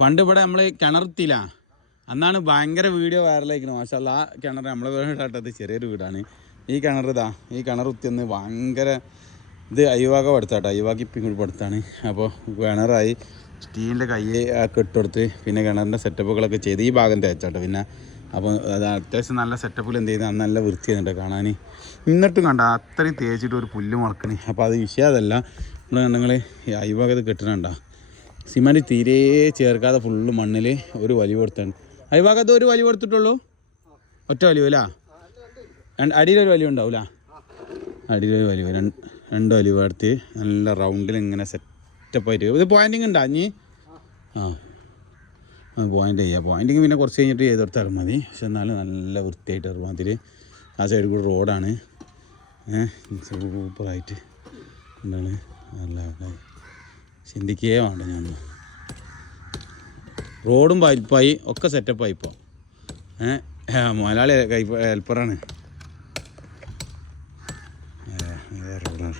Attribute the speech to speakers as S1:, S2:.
S1: പണ്ട് ഇവിടെ നമ്മൾ കിണർത്തില്ല അന്നാണ് ഭയങ്കര വീഡിയോ വൈറലായിരിക്കുന്നത് മാഷാല്ല ആ കിണർ നമ്മളെ വീടാട്ടത് ചെറിയൊരു വീടാണ്. ഈ കിണർ ഇതാ. ഈ കിണർ ഉത്തിന്ന് ഭയങ്കര ഇത് അയ്യവാക പടുത്താട്ടോ. അയ്യവാക്ക് ഇപ്പം പടുത്താണ്. അപ്പോൾ കിണറായി സ്റ്റീലിന്റെ കൈ ഒക്കെ ഇട്ടുകൊടുത്ത് പിന്നെ കിണറിന്റെ സെറ്റപ്പുകളൊക്കെ ചെയ്ത് ഈ ഭാഗം തേച്ചാട്ടോ. പിന്നെ അപ്പോൾ അത് അത്യാവശ്യം നല്ല സെറ്റപ്പിൽ എന്ത് ചെയ്താൽ നല്ല വൃത്തി ചെയ്യുന്നുണ്ട് കാണാൻ എന്നിട്ടും കണ്ട അത്രയും തേച്ചിട്ട് ഒരു പുല്ല് മുളക്കണേ. അപ്പോൾ അത് വിഷയം അതല്ല. നമ്മൾ കണ്ടെങ്കിൽ ഈ അയ്യവാകത്ത് കെട്ടണണ്ട? സിമന്റ് തീരെ ചേർക്കാതെ ഫുള്ള് മണ്ണിൽ ഒരു വലിവ് കൊടുത്താണ്. ഭാഗത്ത് ഒരു വലിവ് കൊടുത്തിട്ടുള്ളൂ? ഒറ്റ വലിവ് അല്ല അടിയിലൊരു വലിവ് ഉണ്ടാവില്ല അടിയിലൊരു വലിവ് രണ്ട് രണ്ട് വലിവ് എടുത്ത് നല്ല റൗണ്ടിൽ ഇങ്ങനെ സെറ്റപ്പായിട്ട് ഇത് പോയിന്റിങ് ഉണ്ടോ അഞ്ഞി ആ. പോയിന്റ് ചെയ്യുക പോയിന്റിങ് പിന്നെ കുറച്ച് കഴിഞ്ഞിട്ട് ചെയ്ത് കൊടുത്താൽ മതി. പക്ഷെ എന്നാലും നല്ല വൃത്തിയായിട്ട് ഒരുമാതിരി ആ സൈഡിൽ കൂടെ റോഡാണ് സൂപ്പറായിട്ട് എന്താണ്? നല്ല. നല്ല ചിന്തിക്കേ വേണ്ട ഞാൻ. റോഡും പൈപ്പായി ഒക്കെ സെറ്റപ്പായി ഇപ്പോൾ ഏഹ് മലയാളി ഹെൽപ്പറാണ്. റോഡാണ്.